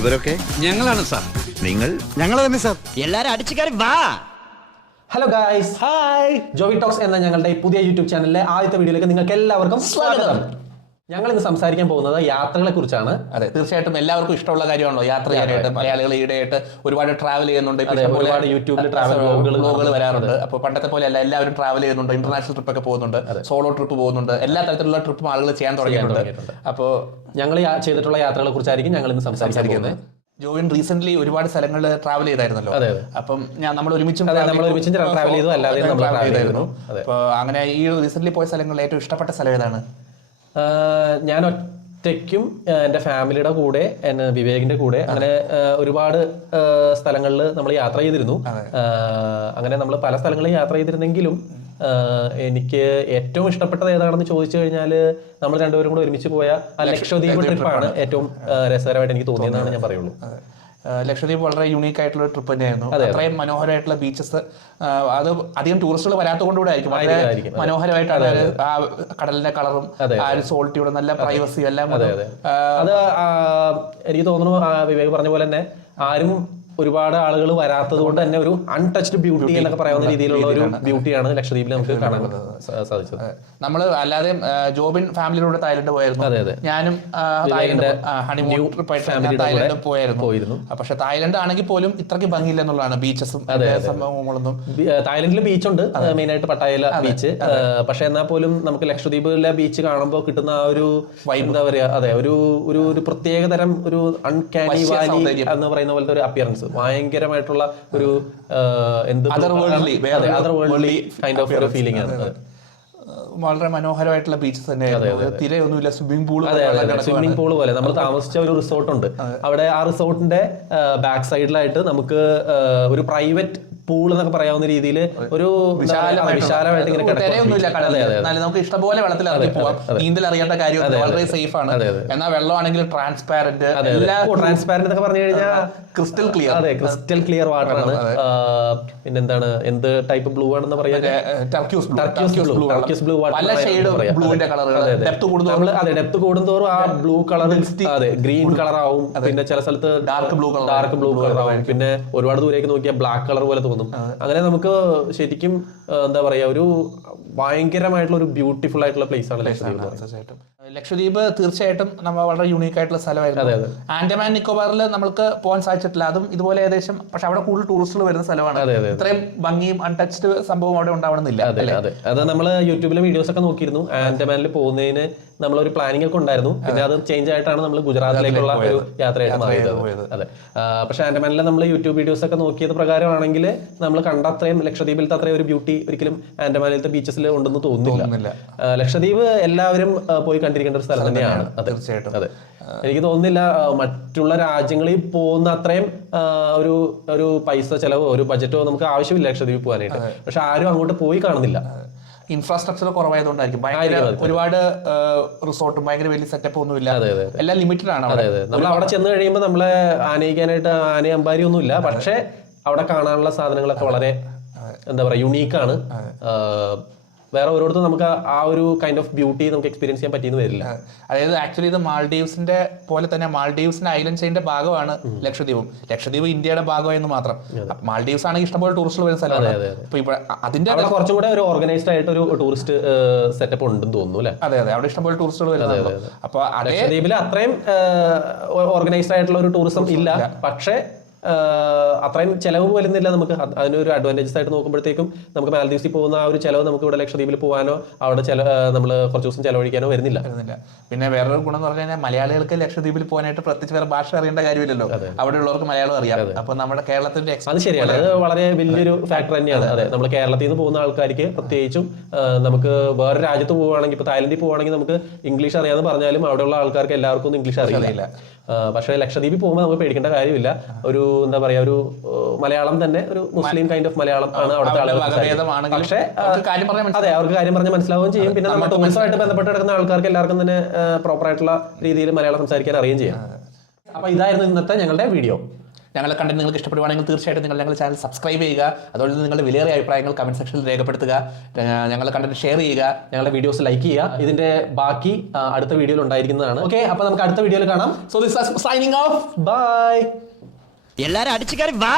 ഇവരൊക്കെ ഞങ്ങളാണ് സാർ. നിങ്ങൾ ഞങ്ങൾ തന്നെ സാർ. എല്ലാരും അടിച്ചു കയറി വാ. Hello guys, hi. Jovi talks എന്ന ഞങ്ങളുടെ പുതിയ യൂട്യൂബ് ചാനലിലെ ആദ്യത്തെ വീഡിയോയിലേക്ക് നിങ്ങൾക്ക് എല്ലാവർക്കും സ്വാഗതം. ഞങ്ങൾ ഇന്ന് സംസാരിക്കാൻ പോകുന്നത് യാത്രകളെ കുറിച്ചാണ്. അതെ, തീർച്ചയായിട്ടും എല്ലാവർക്കും ഇഷ്ടമുള്ള കാര്യമാണല്ലോ യാത്ര ചെയ്യാനായിട്ട്. മലയാളികൾ ഈടെയായിട്ട് ഒരുപാട് ട്രാവൽ ചെയ്യുന്നുണ്ട്. ഒരുപാട് യൂട്യൂബിൽ ട്രാവൽ വ്ലോഗുകൾ വരാറുണ്ട്. അപ്പോൾ പണ്ടത്തെ പോലെ അല്ല, എല്ലാവരും ട്രാവൽ ചെയ്യുന്നുണ്ട്. ഇന്റർനാഷണൽ ട്രിപ്പ് ഒക്കെ പോകുന്നുണ്ട്, സോളോ ട്രിപ്പ് പോകുന്നുണ്ട്. എല്ലാ തരത്തിലുള്ള ട്രിപ്പും ആളുകൾ ചെയ്യാൻ തുടങ്ങിയിട്ടുണ്ട്. അപ്പോൾ ഞങ്ങൾ ചെയ്തിട്ടുള്ള യാത്രകളെ കുറിച്ചായിരിക്കും ഞങ്ങൾ ഇന്ന് സംസാരിക്കുന്നത്. ജോവിൻ റീസെന്റ് ഒരുപാട് സ്ഥലങ്ങളിൽ ട്രാവൽ ചെയ്തായിരുന്നല്ലോ. അപ്പം നമ്മൾ ഒരുമിച്ചും ട്രാവൽ ചെയ്തു, അല്ലാതെ ചെയ്തായിരുന്നു. അപ്പോൾ അങ്ങനെ ഈ റീസെന്റ് പോയ സ്ഥലങ്ങളിൽ ഏറ്റവും ഇഷ്ടപ്പെട്ട സ്ഥലം ഏതാണ്? ഞാൻ ഒറ്റയ്ക്കും എൻ്റെ ഫാമിലിയുടെ കൂടെ, വിവേകിന്റെ കൂടെ അങ്ങനെ ഒരുപാട് സ്ഥലങ്ങളിൽ നമ്മൾ യാത്ര ചെയ്തിരുന്നു. അങ്ങനെ നമ്മൾ പല സ്ഥലങ്ങളിൽ യാത്ര ചെയ്തിരുന്നെങ്കിലും എനിക്ക് ഏറ്റവും ഇഷ്ടപ്പെട്ടത് ഏതാണെന്ന് ചോദിച്ചു കഴിഞ്ഞാൽ നമ്മൾ രണ്ടുപേരും കൂടെ ഒരുമിച്ച് പോയ ലക്ഷദ്വീപ് ട്രിപ്പാണ് ഏറ്റവും രസകരമായിട്ട് എനിക്ക് തോന്നിയതെന്നാണ് ഞാൻ പറയുള്ളൂ. ലക്ഷദ്വീപ് വളരെ യൂണീക്ക് ആയിട്ടുള്ള ട്രിപ്പ് തന്നെയായിരുന്നു. അത്രയും മനോഹരമായിട്ടുള്ള ബീച്ചസ്, അത് അധികം ടൂറിസ്റ്റുകൾ വരാത്തത് കൊണ്ടുകൂടെ ആയിരിക്കും വളരെ മനോഹരമായിട്ടാണ് ആ കടലിന്റെ കളറും ആ ഒരു സോൾട്ടിയുടെ നല്ല പ്രൈവസി എല്ലാം. അത് എനിക്ക് തോന്നുന്നു വിവേക് പറഞ്ഞ പോലെ തന്നെ ആരും ഒരുപാട് ആളുകൾ വരാത്തത് കൊണ്ട് തന്നെ ഒരു അൺടച്ച്ഡ് ബ്യൂട്ടി എന്നൊക്കെ പറയാവുന്ന രീതിയിലുള്ള ഒരു ബ്യൂട്ടിയാണ് ലക്ഷദ്വീപിൽ നമുക്ക് കാണാൻ സാധിച്ചത്. നമ്മൾ അല്ലാതെ ജോബിൻ ഫാമിലിയുടെ തായ്ലൻഡ് പോയായിരുന്നു. ഞാനും ഹണിമൂൺ തായ്ലൻഡ് പോയിരുന്നു. പക്ഷെ തായ്ലൻഡ് ആണെങ്കിൽ പോലും ഇത്രയ്ക്ക് ഭംഗിയില്ല എന്നുള്ളതാണ്. ബീച്ചസും സംഭവങ്ങളൊന്നും. തായ്ലൻഡിൽ ബീച്ചുണ്ട്, മെയിൻ ആയിട്ട് പട്ടായല ബീച്ച്. പക്ഷെ എന്നാൽ പോലും നമുക്ക് ലക്ഷദ്വീപിലെ ബീച്ച് കാണുമ്പോൾ കിട്ടുന്ന ആ ഒരു എന്താ പറയാ, അതെ, ഒരു പ്രത്യേകതരം ഒരു അൺകാനി വാലി എന്ന് പറയുന്ന പോലത്തെ ഒരു അപ്പിയറൻസ്, ഭയങ്കരമായിട്ടുള്ള ഒരു കൈൻഡ് ഓഫ് ഒരു ഫീലിംഗ് ആണ്. വളരെ മനോഹരമായിട്ടുള്ള ബീച്ചസ് തന്നെയായിരുന്നു. തിരയൊന്നുമില്ല, സ്വിമ്മിംഗ് പൂൾ പോലെ. നമ്മൾ താമസിച്ച ഒരു റിസോർട്ട് ഉണ്ട്. അവിടെ ആ റിസോർട്ടിന്റെ ബാക്ക് സൈഡിലായിട്ട് നമുക്ക് ഒരു പ്രൈവറ്റ് പൂൾ എന്നൊക്കെ പറയാവുന്ന രീതിയിൽ ഒരു വിശാലമായിട്ട് ഇങ്ങനെ നമുക്ക് ഇഷ്ടംപോലെ വെള്ളത്തിൽ ഇറങ്ങി പോവാം. നീന്തൽ അറിയേണ്ട കാര്യം വളരെ സേഫ് ആണ്. എന്നാൽ വെള്ളമാണെങ്കിൽ ട്രാൻസ്പാരന്റ് എന്നൊക്കെ പറഞ്ഞു കഴിഞ്ഞാൽ ക്രിസ്റ്റൽ ക്ലിയർ. അതെ, ക്രിസ്റ്റൽ ക്ലിയർ വാട്ടർ ആണ്. പിന്നെന്താണ്, എന്ത് ടൈപ്പ് ബ്ലൂ ആണെന്ന് പറയാ, ടർക്യൂസ് ബ്ലൂ വാട്ടർ. ഡെപ്ത് കൂടുന്തോറും ആ ബ്ലൂ കളർ ഗ്രീൻ കളർ ആവും. പിന്നെ ചില സ്ഥലത്ത് ഡാർക്ക് ബ്ലൂ കളർ ആവും. പിന്നെ ഒരുപാട് ദൂരേക്ക് നോക്കിയാൽ ബ്ലാക്ക് കളർ പോലെ തോന്നും. അങ്ങനെ നമുക്ക് ശരിക്കും എന്താ പറയാ, ഒരു ഭയങ്കരമായിട്ടുള്ള ഒരു ബ്യൂട്ടിഫുൾ ആയിട്ടുള്ള പ്ലേസ് ആണ് ലക്ഷദ്വീപ്. ലക്ഷദ്വീപ് തീർച്ചയായിട്ടും നമ്മൾ വളരെ യൂണീക്ക് ആയിട്ടുള്ള സ്ഥലമായിരുന്നു. ആൻഡമാൻ നിക്കോബാറിൽ നമുക്ക് പോകാൻ സാധിച്ചിട്ടില്ല. അതും ഇതുപോലെ ഏകദേശം, പക്ഷെ അവിടെ കൂടുതൽ ടൂറിസ്റ്റുകൾ വരുന്ന സ്ഥലമാണ്. ഇത്രയും ഭംഗിയും അൺടച്ച്ഡ് സംഭവം അവിടെ ഉണ്ടാവണമെന്നില്ല. അത് നമ്മൾ യൂട്യൂബിലെ വീഡിയോസ് ഒക്കെ നോക്കിയിരുന്നു. ആൻഡമാനിൽ പോകുന്നതിന് നമ്മളൊരു പ്ലാനിംഗ് ഒക്കെ ഉണ്ടായിരുന്നു. പിന്നെ അത് ചേഞ്ച് ആയിട്ടാണ് നമ്മൾ ഗുജറാത്തിലേക്കുള്ള ഒരു യാത്രയായിട്ട് മാറിയത്. അതെ, പക്ഷെ ആൻഡമാനിലെ നമ്മൾ യൂട്യൂബ് വീഡിയോസ് ഒക്കെ നോക്കിയത് പ്രകാരമാണെങ്കിൽ നമ്മൾ കണ്ട അത്രയും ലക്ഷദ്വീപിലത്തെ അത്രയും ഒരു ബ്യൂട്ടി ഒരിക്കലും ആൻഡമാനിലത്തെ ബീച്ചസിൽ ഉണ്ടെന്ന് തോന്നുന്നില്ല. ലക്ഷദ്വീപ് എല്ലാവരും പോയി കണ്ടിരിക്കേണ്ട ഒരു സ്ഥലം തന്നെയാണ്. തീർച്ചയായിട്ടും. അതെ, എനിക്ക് തോന്നുന്നില്ല മറ്റുള്ള രാജ്യങ്ങളിൽ പോകുന്ന അത്രയും ഒരു പൈസ ചെലവോ ഒരു ബജറ്റോ നമുക്ക് ആവശ്യമില്ല ലക്ഷദ്വീപ് പോകാനായിട്ട്. പക്ഷെ ആരും അങ്ങോട്ട് പോയി കാണുന്നില്ല. ഇൻഫ്രാസ്ട്രക്ചർ കുറവായതുകൊണ്ടായിരിക്കും. ഒരുപാട് റിസോർട്ടും ഭയങ്കര വലിയ സെറ്റപ്പ് ഒന്നും ഇല്ല, എല്ലാം ലിമിറ്റഡ് ആണ്. നമ്മൾ അവിടെ ചെന്ന് കഴിയുമ്പോൾ നമ്മളെ ആനയിക്കാനായിട്ട് ആനയും അമ്പാരി ഒന്നും ഇല്ല. പക്ഷെ അവിടെ കാണാനുള്ള സാധനങ്ങളൊക്കെ വളരെ എന്താ പറയാ, യുണീക്കാണ്. വേറെ ഓരോരുത്തരും നമുക്ക് ആ ഒരു കൈൻഡ് ഓഫ് ബ്യൂട്ടി നമുക്ക് എക്സ്പീരിയൻസ് ചെയ്യാൻ പറ്റിയെന്ന് വരില്ല. അതായത് ആക്ച്വലി ഇത് മാൾഡീവ്സിന്റെ പോലെ തന്നെ മാൾഡീവ്സിന്റെ ഐലൻഡ് ചെയിന്റെ ഭാഗമാണ് ലക്ഷദ്വീപും. ലക്ഷദ്വീപ് ഇന്ത്യയുടെ ഭാഗമായെന്ന് മാത്രം. മാൾഡീവ്സ് ആണെങ്കിൽ ഇഷ്ടംപോലെ ടൂറിസ്റ്റുകൾ വരുന്ന സ്ഥലമാണ്. അതിന്റെ കുറച്ചും കൂടെ ഒരു ഓർഗനൈസ്ഡ് ആയിട്ട് ഒരു ടൂറിസ്റ്റ് സെറ്റപ്പ് ഉണ്ടെന്ന് തോന്നുന്നു അല്ലെ? അതെ, അവിടെ ഇഷ്ടംപോലെ ടൂറിസ്റ്റുകൾ വരുന്നത്. അപ്പൊ ലക്ഷദ്വീപിൽ അത്രയും ഓർഗനൈസ്ഡ് ആയിട്ടുള്ള ഒരു ടൂറിസം ഇല്ല. പക്ഷേ അത്രയും ചെലവ് വരുന്നില്ല. നമുക്ക് അതിനൊരു അഡ്വാൻറ്റേജസ് ആയിട്ട് നോക്കുമ്പോഴത്തേക്കും നമുക്ക് മാലദ്വീപ്സിൽ പോകുന്ന ആ ഒരു ചെലവ് നമുക്ക് ഇവിടെ ലക്ഷദ്വീപിൽ പോകാനോ അവിടെ നമ്മൾ കുറച്ച് ദിവസം ചെലവഴിക്കാനോ വരുന്നില്ല. പിന്നെ വേറൊരു ഗുണം എന്ന് പറഞ്ഞു കഴിഞ്ഞാൽ മലയാളികൾക്ക് ലക്ഷദ്വീപിൽ പോകാനായിട്ട് പ്രത്യേകിച്ച് വേറെ ഭാഷ അറിയേണ്ട കാര്യമില്ലല്ലോ. അവിടെയുള്ളവർക്ക് മലയാളം അറിയാം. അപ്പൊ നമ്മുടെ കേരളത്തിന്റെ അത് ശരിയാണ്, അത് വളരെ വലിയൊരു ഫാക്ടർ തന്നെയാണ്. അതെ, നമ്മൾ കേരളത്തിൽ നിന്ന് പോകുന്ന ആൾക്കാർക്ക് പ്രത്യേകിച്ചും നമുക്ക് വേറെ രാജ്യത്ത് പോവുകയാണെങ്കിൽ, ഇപ്പൊ തായ്ലൻഡിൽ പോവുകയാണെങ്കിൽ നമുക്ക് ഇംഗ്ലീഷ് അറിയാമെന്ന് പറഞ്ഞാലും അവിടെയുള്ള ആൾക്കാർക്ക് എല്ലാവർക്കും ഒന്നും ഇംഗ്ലീഷ് അറിയില്ല. പക്ഷേ ലക്ഷദ്വീപിൽ പോകുമ്പോൾ നമുക്ക് പേടിക്കേണ്ട കാര്യമില്ല. ഒരു എന്താ പറയാ, ഒരു മലയാളം തന്നെ ഒരു മുസ്ലിം കൈൻഡ് ഓഫ് മലയാളം ആണ് അവിടുത്തെ ആളുകൾ. പക്ഷേ അതെ, അവർക്ക് കാര്യം പറഞ്ഞാൽ മനസ്സിലാവുകയും ചെയ്യും. പിന്നെ നമ്മുടെ ടൂറിസമായിട്ട് ബന്ധപ്പെട്ട് കിടക്കുന്ന ആൾക്കാർക്ക് എല്ലാവർക്കും തന്നെ പ്രോപ്പർ ആയിട്ടുള്ള രീതിയിൽ മലയാളം സംസാരിക്കാൻ അറിയുകയും ചെയ്യാം. അപ്പൊ ഇതായിരുന്നു ഇന്നത്തെ ഞങ്ങളുടെ വീഡിയോ. ഞങ്ങളെ കണ്ടന്റ് നിങ്ങൾക്ക് ഇഷ്ടപ്പെടുവാണെങ്കിൽ തീർച്ചയായിട്ടും നിങ്ങൾ ഞങ്ങളുടെ ചാനൽ സബ്സ്ക്രൈബ് ചെയ്യുക. അതുപോലെ നിങ്ങളുടെ വിലയേറിയ അഭിപ്രായങ്ങൾ കമന്റ് സെക്ഷനിൽ രേഖപ്പെടുത്തുക. ഞങ്ങളുടെ കണ്ടന്റ് ഷെയർ ചെയ്യുക, ഞങ്ങളുടെ വീഡിയോസ് ലൈക്ക് ചെയ്യുക. ഇതിന്റെ ബാക്കി അടുത്ത വീഡിയോയിൽ ഉണ്ടായിരിക്കുന്നതാണ്. ഓക്കെ, അപ്പൊ നമുക്ക് അടുത്ത വീഡിയോയിൽ കാണാം. So this is signing off. Bye. എല്ലാരും അടിച്ചു കയറി വാ.